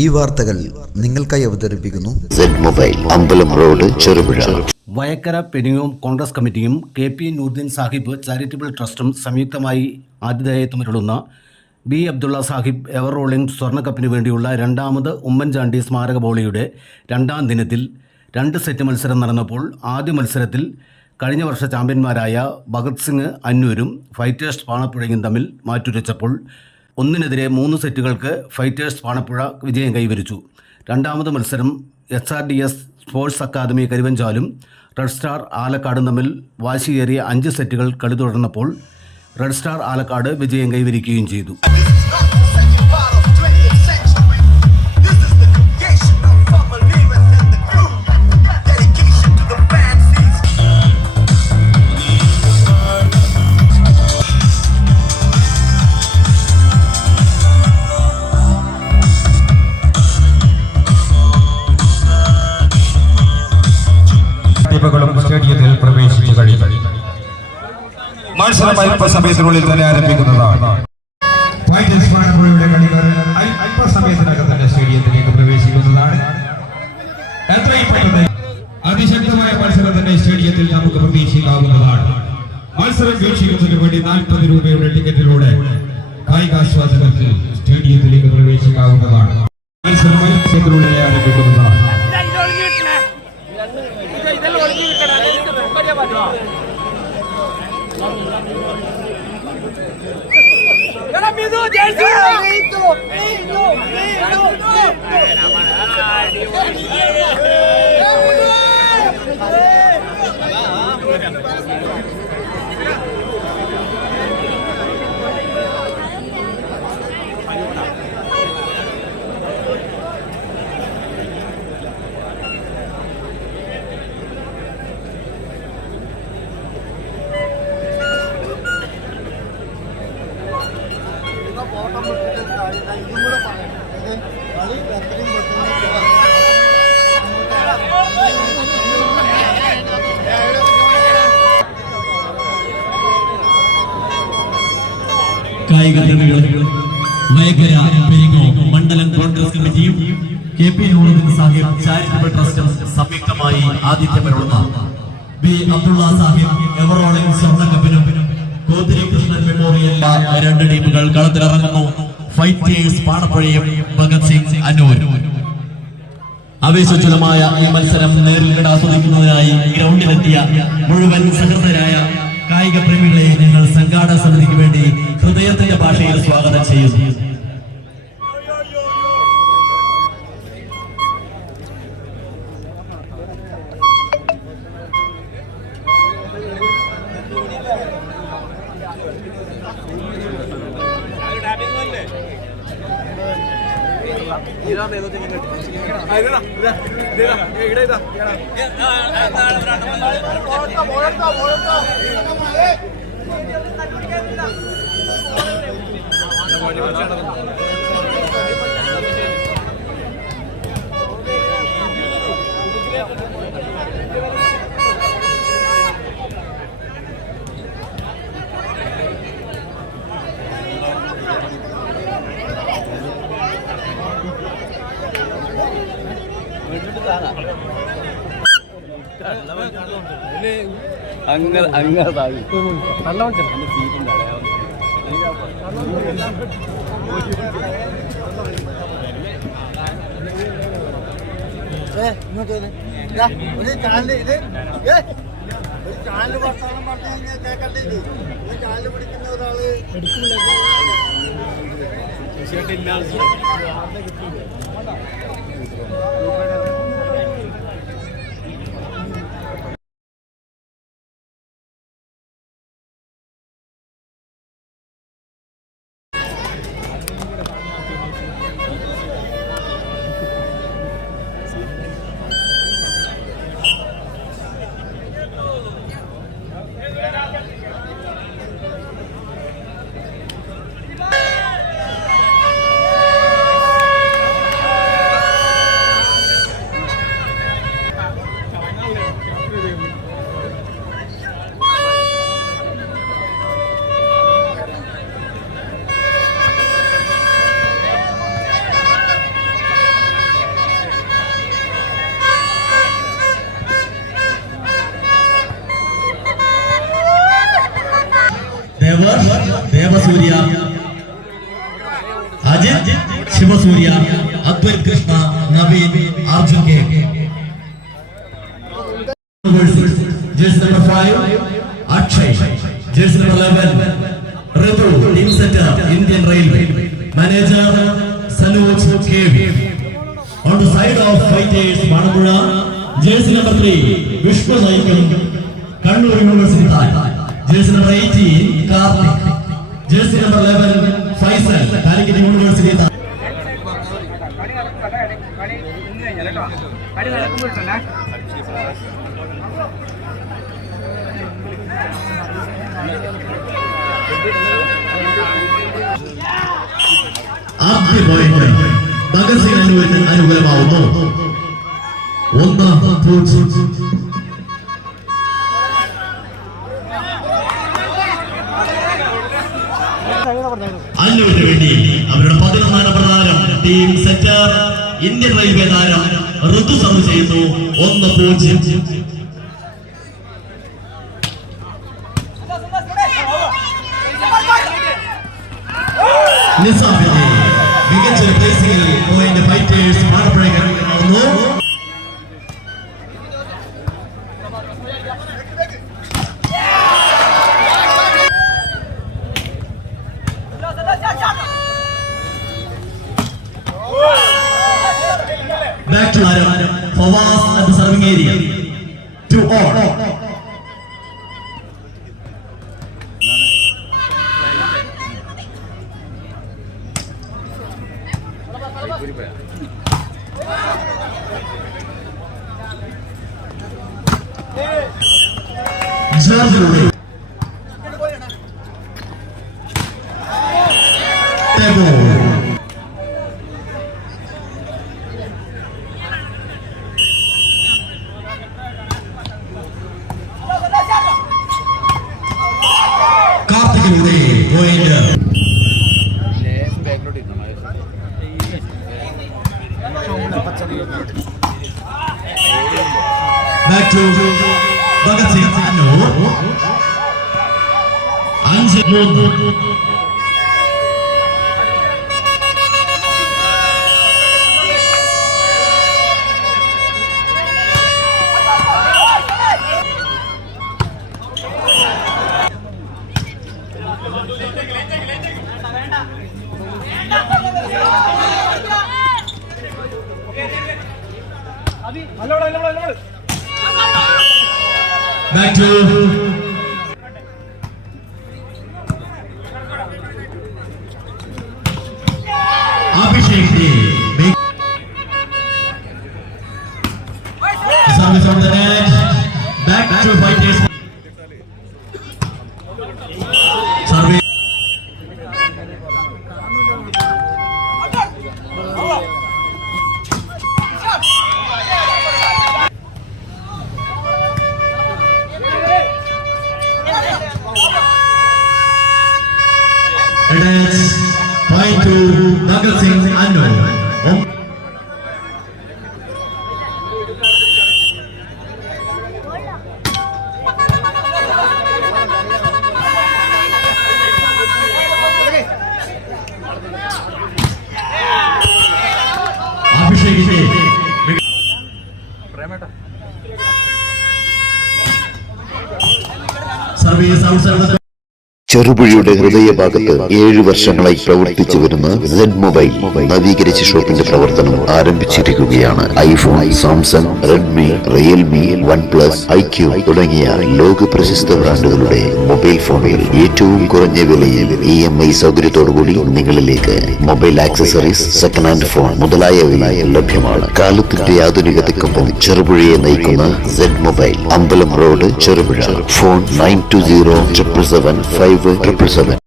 ഈ വാർത്തകൾ നിങ്ങൾക്കായി അവതരിപ്പിക്കുന്നു മൊബൈൽ അമ്പലം റോഡ് ചെറുപുഴ. വയക്കര പെരിങ്ങോം കോൺഗ്രസ് കമ്മിറ്റിയും KP നൂർദ്ദീൻ സാഹിബ് ചാരിറ്റബിൾ ട്രസ്റ്റും സംയുക്തമായി ആതിഥേയത്വമിരുളുന്ന B. Abdulla Sahib ever rolling സ്വർണ്ണക്കപ്പിന് വേണ്ടിയുള്ള രണ്ടാമത് ഉമ്മൻചാണ്ടി സ്മാരക വോളിയുടെ രണ്ടാം ദിനത്തിൽ 2 സെറ്റ് മത്സരം നടന്നപ്പോൾ ആദ്യ മത്സരത്തിൽ കഴിഞ്ഞ വർഷ ചാമ്പ്യന്മാരായ ഭഗത് സിംഗ് അന്നൂരും ഫൈറ്റേഴ്സ് പാണപ്പുഴയും തമ്മിൽ മാറ്റുരച്ചപ്പോൾ 1-നെതിരെ 3 സെറ്റുകൾക്ക് ഫൈറ്റേഴ്സ് പാണപ്പുഴ വിജയം കൈവരിച്ചു. രണ്ടാമത് മത്സരം SRDS സ്പോർട്സ് അക്കാദമി കരുവഞ്ചാലും റെഡ് സ്റ്റാർ ആലക്കാടും തമ്മിൽ വാശിയേറിയ 5 സെറ്റുകൾ കളി തുടർന്നപ്പോൾ റെഡ് സ്റ്റാർ ആലക്കാട് വിജയം കൈവരിക്കുകയും ചെയ്തു. സ്റ്റേഡിയത്തിൽ പ്രവേശിച്ചു കഴിഞ്ഞു. മത്സരം അല്പസമയത്തിനുള്ളിൽ തന്നെ ആരംഭിക്കുന്നതാണ്. ഫൈറ്റേഴ്സ് പാണപ്പുഴയുടെ കളിക്കാർ അല്പസമയത്തിനകം തന്നെ സ്റ്റേഡിയത്തിലേക്ക് പ്രവേശിക്കുന്നതാണ്. എത്രയും പെട്ടെന്ന് അതിശക്തമായ മത്സരം തന്നെ സ്റ്റേഡിയത്തിൽ നമുക്ക് പ്രതീക്ഷിക്കാവുന്നതാണ്. മത്സരം വീക്ഷിക്കുന്നതിന് വേണ്ടി 40 രൂപയുടെ ടിക്കറ്റിലൂടെ കായികാസ്വാദകർക്ക് സ്റ്റേഡിയത്തിലേക്ക് പ്രവേശിക്കാവുന്നതാണ്. മത്സരം അല്പസമയത്തിനുള്ളിൽ ആരംഭിക്കുന്നതാണ്. കായിക പ്രേമികളെ, വയക്കര പെരിങ്ങോം മണ്ഡലം കോൺഗ്രസ് കമ്മിറ്റിയും KP നൂർദ്ദീൻ സാഹിബ് ചാരിറ്റബിൾ ട്രസ്റ്റും സംയുക്തമായി ആതിഥ്യമരുളുന്ന B. Abdulla Sahib ever rolling സ്വർണ്ണക്കപ്പിനും കോതിരി കൃഷ്ണൻ മെമ്മോറിയൽ 2 ടീമുകൾ കളത്തിലിറങ്ങുന്നു. ഫൈറ്റേഴ്സ് പാണപ്പുഴയും ഭഗത് സിംഗ് അന്നൂരും. ആവേശോജ്വലമായ ഈ മത്സരം നേരിൽ കണ്ട് ആസ്വദിക്കുന്നതിനായി ഗ്രൗണ്ടിലെത്തിയ മുഴുവൻ സഹൃദരായ കായിക പ്രേമികളെ ഞങ്ങൾ സംഘാടക സമിതിക്ക് വേണ്ടി ഹൃദയത്തിന്റെ ഭാഷയിൽ സ്വാഗതം ചെയ്യുന്നു. ചാനൽ വർത്തമാനം പറഞ്ഞു കഴിഞ്ഞാൽ കേൾക്കണ്ടേ? ഈ ചാനൽ പിടിക്കുന്ന ഒരാള് Devasurya, Ajith Shivasurya, Advaith Krishna, Naveen, Arjun K. Jersey number 5, Akshay. Jersey number 11, Ritu, team center, Indian Railway. Manager, Sanuj KV. On the side of fighters, Manapura, jersey number 3, Vishnu Naikam, Kannur University. Jersey number 18, Karthik. Jersey number 11, Faisal, Calicut University. ആദ്യ point Bhagat Singh അനുവിന് അനുകൂലമാവുന്നു. 1-0. അന്നുവിന് വേണ്ടി അവരുടെ 11ാം പ്രതാരം team setter Indian railway താരം Ritu serve ചെയ്യുന്നു. 1-0. നിസാമിന്റെ മികച്ച പ്ലേസിംഗിൽ പോയിന്റ് ഫൈറ്റേഴ്സ് മാറപ്പുഴയാവുന്നു. Back to Fawaz at the serving area. 2-all. George Karthik point. Back to Bhagat Singh Annu. 5-3. Back to Abhishek. Service on the net. Back to fighters. Service. It is 5-2 Bhagat Singh Annu. Service outside the ചെറുപുഴയുടെ ഹൃദയഭാഗത്ത് 7 വർഷങ്ങളായി പ്രവർത്തിച്ചു വരുന്ന Z mobile നവീകരിച്ച ഷോപ്പിന്റെ പ്രവർത്തനം ആരംഭിച്ചിരിക്കുകയാണ്. IPhone, Samsung, Redmi, Realme, OnePlus, IQ തുടങ്ങിയ ലോക പ്രശസ്ത ബ്രാൻഡുകളുടെ മൊബൈൽ ഫോണുകൾ ഏറ്റവും കുറഞ്ഞ വിലയിൽ EMI സൗകര്യത്തോടുകൂടി നിങ്ങളിലേക്ക്. Mobile accessories, second hand phone മുതലായവ ലഭ്യമാണ്. കാലത്തിന്റെ ആധുനികതയ്ക്കൊപ്പം ചെറുപുഴയെ നയിക്കുന്ന സെഡ് മൊബൈൽ, അമ്പലം റോഡ്, ചെറുപുഴ. ഫോൺ 92077577.